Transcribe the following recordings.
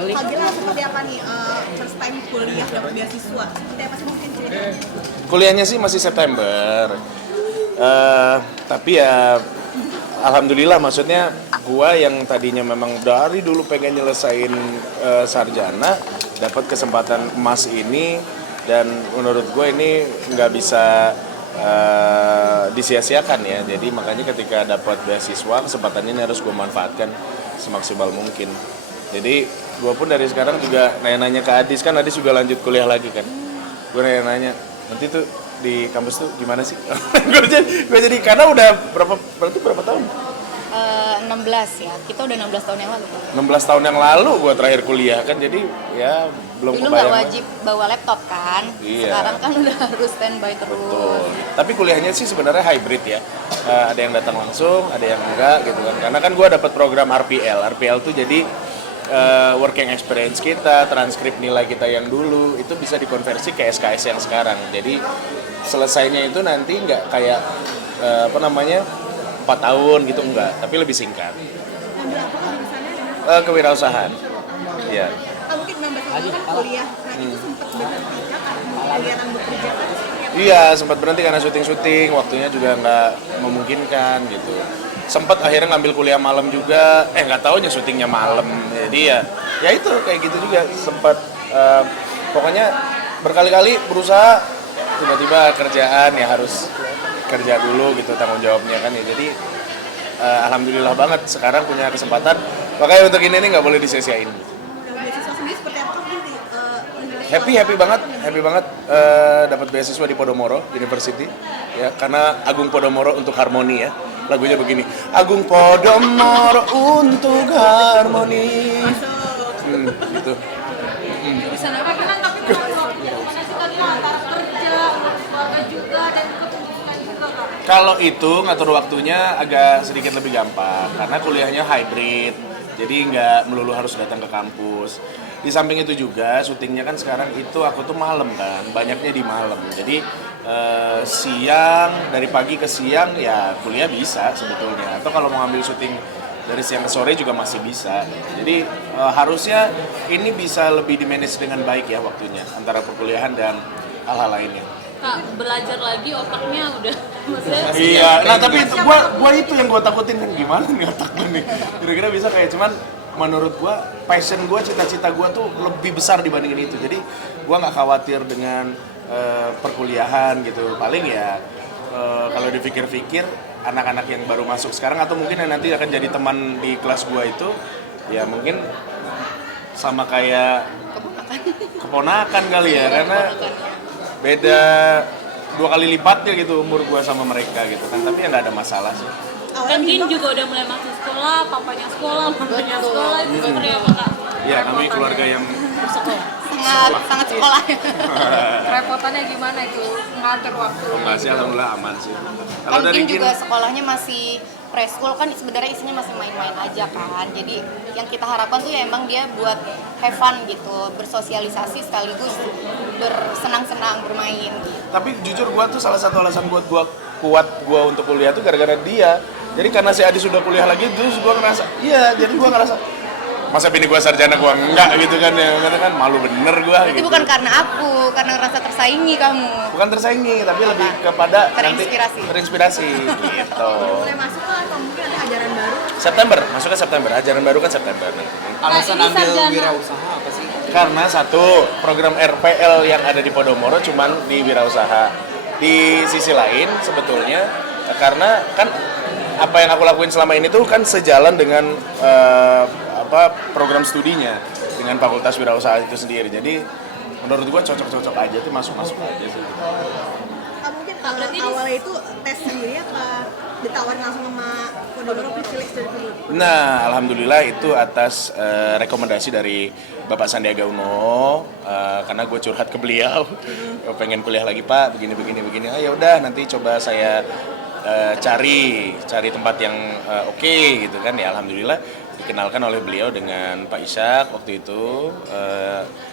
Kak Gilang seperti apa nih first time kuliah dapat beasiswa? Seperti apa sih mungkin ceritanya? Kuliahnya sih masih September. Tapi ya alhamdulillah, maksudnya gua yang tadinya memang dari dulu pengen nyelesain sarjana, dapat kesempatan emas ini, dan menurut gue ini nggak bisa disia-siakan ya. Jadi makanya ketika dapat beasiswa, kesempatan ini harus gue manfaatkan semaksimal mungkin. Jadi gue pun dari sekarang juga nanya-nanya ke Adis, kan Adis juga lanjut kuliah lagi kan. Gue nanya-nanya, nanti tuh di kampus tuh gimana sih? gue jadi karena udah berapa tahun? 16 ya, kita udah 16 tahun yang lalu. 16 tahun yang lalu gue terakhir kuliah kan, jadi ya belum Dulu kebayang. nggak wajib bawa laptop kan, Iya. sekarang kan udah harus standby terus. Betul. Tapi kuliahnya sih sebenarnya hybrid ya. Ada yang datang langsung, ada yang enggak gitu kan. Karena kan gue dapat program RPL. RPL tuh jadi working experience kita, transkrip nilai kita yang dulu itu bisa dikonversi ke SKS yang sekarang. Jadi selesainya itu nanti nggak kayak 4 tahun gitu, enggak, tapi lebih singkat. Ambil apa kan jurusannya? Kewirausahaan. Iya. Mungkin 16 tahun kan kuliah. Nah itu sempat berhenti kah karena kegiatan bekerja kan? Seperti apa? Iya, sempat berhenti karena syuting-syuting, waktunya juga nggak memungkinkan gitu. Sempat akhirnya ngambil kuliah malam juga, nggak taunya syutingnya malam. Jadi ya itu kayak gitu juga. Sempat pokoknya berkali-kali berusaha, tiba-tiba kerjaan ya harus kerja dulu gitu, tanggung jawabnya kan ya. Jadi alhamdulillah banget sekarang punya kesempatan. Makanya untuk ini nih nggak boleh disia-siain. Beasiswa sendiri seperti apa kan mungkin Happy banget dapat beasiswa di Podomoro University ya, karena Agung Podomoro untuk harmoni ya, lagunya begini, Agung Podomoro untuk harmoni. Gitu. Di sana kan tapi gimana sih Kak Gilang antara kerja, ngurus keluarga juga dan ikut pendidikan juga Kak? Kalau itu ngatur waktunya agak sedikit lebih gampang karena kuliahnya hybrid, jadi nggak melulu harus datang ke kampus. Di samping itu juga syutingnya kan sekarang itu aku tuh malam kan, banyaknya di malam. Jadi siang, dari pagi ke siang ya kuliah bisa sebetulnya. Atau kalau mau ambil syuting dari siang ke sore juga masih bisa. Jadi harusnya ini bisa lebih di-manage dengan baik ya waktunya antara perkuliahan dan hal-hal lainnya. Kak, belajar lagi otaknya udah maksudnya Iya, nah tapi itu gua itu yang gua takutin, kan gimana nih otak gua nih. Kira-kira bisa kayak, cuman menurut gua passion gua, cita-cita gua tuh lebih besar dibandingin itu. Jadi gua nggak khawatir dengan perkuliahan gitu. Paling ya kalau dipikir-pikir anak-anak yang baru masuk sekarang atau mungkin yang nanti akan jadi teman di kelas gua itu ya mungkin sama kayak keponakan kali ya, karena beda 2 kali lipatnya gitu umur gua sama mereka gitu kan, tapi ya nggak ada masalah sih. kan Din juga udah mulai masuk sekolah, papanya sekolah, mamanya sekolah, itu seperti apa Kak? Ya kami keluarga yang Sangat sekolah. Kerepotannya gimana itu ngatur waktu? enggak sih, alhamdulillah aman sih. Kalau Kan dari Din Gin, juga sekolahnya masih preschool kan, sebenarnya isinya masih main-main aja kan. Jadi yang kita harapkan tuh ya emang dia buat have fun gitu, bersosialisasi sekaligus bersenang-senang bermain gitu. tapi jujur gua tuh salah satu alasan buat gua kuat gua untuk kuliah tuh gara-gara dia. Jadi karena si Adi sudah kuliah lagi, terus gua ngerasa, jadi gua ngerasa masa bini gua sarjana gua enggak gitu kan ya, kan malu bener gua Itu gitu. bukan karena aku, karena ngerasa tersaingi kamu. Bukan tersaingi, tapi lebih kepada Terinspirasi. Terinspirasi gitu. mulai masuk kah atau mungkin ada ajaran baru? September, masuknya September, ajaran baru kan September. Alasan ini ambil sarjana. wirausaha apa sih? Karena satu, program RPL yang ada di Podomoro cuman di wirausaha. Di sisi lain sebetulnya karena kan apa yang aku lakuin selama ini tuh kan sejalan dengan program studinya dengan Fakultas Wirausaha itu sendiri. Jadi menurut gua cocok-cocok aja tuh, masuk-masuk aja sih. Mungkin awalnya itu tes sendiri apa ditawarin langsung sama Podomoro Privilege dari Podomoro? Nah, alhamdulillah itu atas rekomendasi dari Bapak Sandiaga Uno, karena gue curhat ke beliau, pengen kuliah lagi Pak, begini. Ah ya udah, nanti coba saya cari tempat yang oke gitu kan ya, alhamdulillah dikenalkan oleh beliau dengan Pak Ishak waktu itu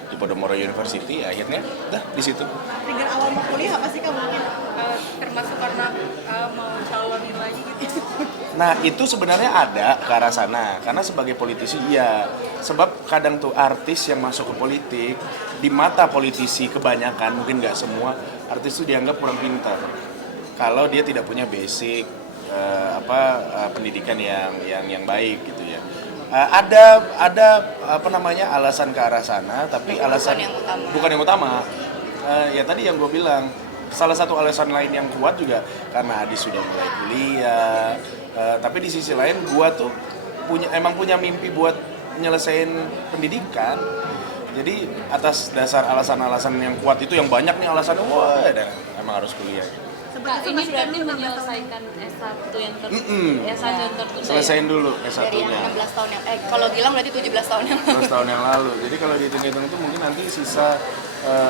di Podomoro University. Akhirnya dah di situ. Trigger awal mau kuliah apa sih kamu mungkin? Termasuk karena mau calonin lagi gitu. Nah itu sebenarnya ada ke arah sana, karena sebagai politisi iya. Sebab kadang tuh artis yang masuk ke politik, di mata politisi kebanyakan, mungkin nggak semua, artis itu dianggap kurang pintar. Kalau dia tidak punya basic pendidikan yang baik gitu ya. Ada apa namanya alasan ke arah sana, tapi alasan bukan yang utama. Ya tadi yang gue bilang, salah satu alasan lain yang kuat juga karena Adi sudah mulai kuliah. Tapi di sisi lain gue tuh emang punya mimpi buat nyelesain pendidikan. Jadi atas dasar alasan-alasan yang kuat itu, yang banyak nih alasannya, wah emang harus kuliah. Kak, ini berarti menyelesaikan S1 yang S1 yang tertunda. Selesain dulu Dari S1-nya. yang 16 tahun yang kalau Gilang berarti 17 tahun yang 12 tahun yang lalu. Jadi kalau dihitung-hitung itu mungkin nanti sisa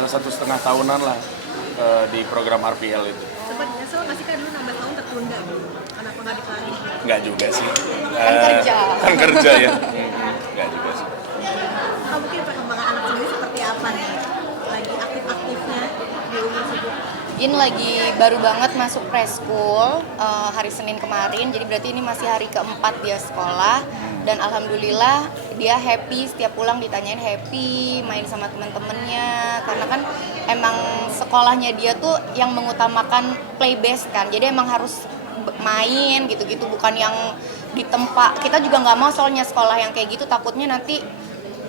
1,5 tahunan lah di program RPL itu. Sempat nyesel nggak sih kan dulu 16 tahun tertunda gitu? Kenapa nggak dikelarin? Nggak juga sih. Kan kerja. Kan kerja ya. Nggak juga sih. Mungkin perkembangan anak sendiri seperti apa nih? Lagi aktif-aktifnya di umur segitu? Gin lagi baru banget masuk preschool hari Senin kemarin, jadi berarti ini masih hari keempat dia sekolah. Dan alhamdulillah dia happy, setiap pulang ditanyain happy, main sama teman-temannya. Karena kan emang sekolahnya dia tuh yang mengutamakan play based kan, jadi emang harus main gitu-gitu, bukan yang ditempa. Kita juga nggak mau soalnya sekolah yang kayak gitu, takutnya nanti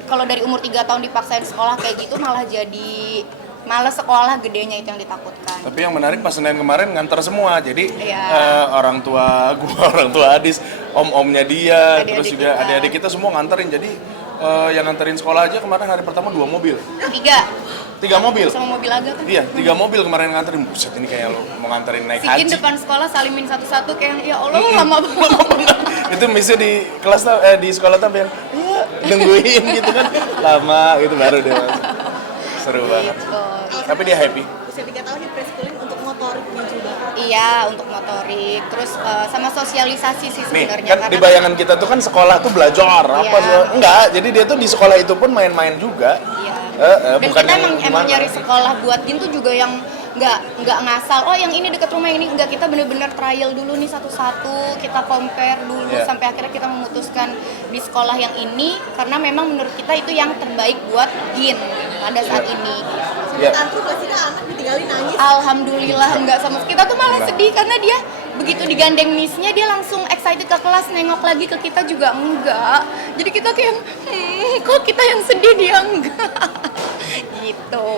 kalau dari umur 3 tahun dipaksain sekolah kayak gitu malah jadi malas sekolah, gedenya itu yang ditakutkan. Tapi yang menarik pas Senin kemarin nganter semua, jadi Iya. orang tua gua, orang tua Adis, om-omnya dia, Adik-adik terus juga kita. adik-adik kita semua nganterin. Jadi yang nganterin sekolah aja kemarin hari pertama 2 mobil, 3 mobil. Sama mobil agak kan. Iya, 3 mobil kemarin nganterin. Buset, ini kayak lo mau nganterin naik Si Gin haji. depan sekolah salimin satu-satu kayak ya Allah lama banget. Itu misi di kelas di sekolah tuh yang iya nungguin gitu kan, lama gitu baru dia masuk. Seru banget. Gitu. Tapi dia happy. Usia 3 tahun ya preschooling untuk motoriknya juga. Iya, untuk motorik, terus sama sosialisasi sih Nih, sebenarnya. kan di bayangan kita tuh kan sekolah tuh belajar apa Iya. sih? Enggak, jadi dia tuh di sekolah itu pun main-main juga. Iya. Dan Bukan kita yang emang gimana. nyari sekolah buat Gin tuh juga yang nggak ngasal. Oh, yang ini dekat rumah ini enggak, kita bener-bener trial dulu nih satu-satu, kita compare dulu Iya. sampai akhirnya kita memutuskan di sekolah yang ini karena memang menurut kita itu yang terbaik buat Gin pada saat ini. Iya. Tantrum gak sih kak anak ditinggalin nangis? Alhamdulillah enggak sama sekali. Kita tuh malah sedih karena dia begitu digandeng miss-nya dia langsung excited ke kelas, nengok lagi ke kita juga enggak. Jadi kita kayak kok kita yang sedih dia enggak. Gitu.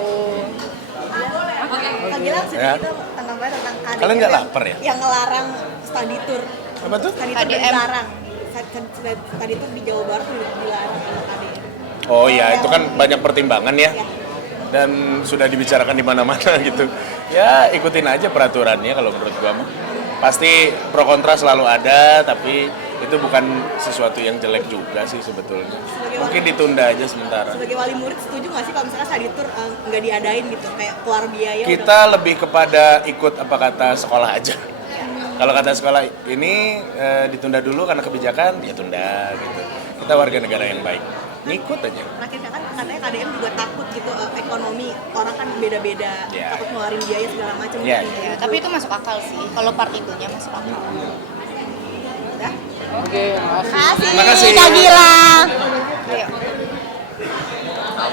Kak Gilang sedih Ya. kita tentang KDM. Kalian nggak lapar ya? Yang ngelarang study tour. Apa tuh? Study tour KDM. dilarang. Study tour di Jawa Barat tuh dilarang sama KDM. Oh iya, itu kan banyak pertimbangan ya. Ya. Dan sudah dibicarakan di mana-mana gitu. Ya, ikutin aja peraturannya kalau menurut gua mah. Pasti pro kontra selalu ada, tapi itu bukan sesuatu yang jelek juga sih sebetulnya. Mungkin ditunda aja sementara. Sebagai wali murid setuju nggak sih kalau misalnya study tour nggak diadain gitu, kayak keluar biaya? Kita lebih kepada ikut apa kata sekolah aja. Kalau kata sekolah ini ditunda dulu karena kebijakan, ya tunda gitu. Kita warga negara yang baik, ngikut aja. Terakhir kan katanya KDM juga takut gitu ekonomi orang kan beda-beda, Ya. takut ngeluarin biaya segala macam. Ya. gitu. Ya, tapi itu masuk akal sih. Kalau part itunya masuk akal. Udah? Oke, makasih. Terima kasih. Kak Gilang. Ayo.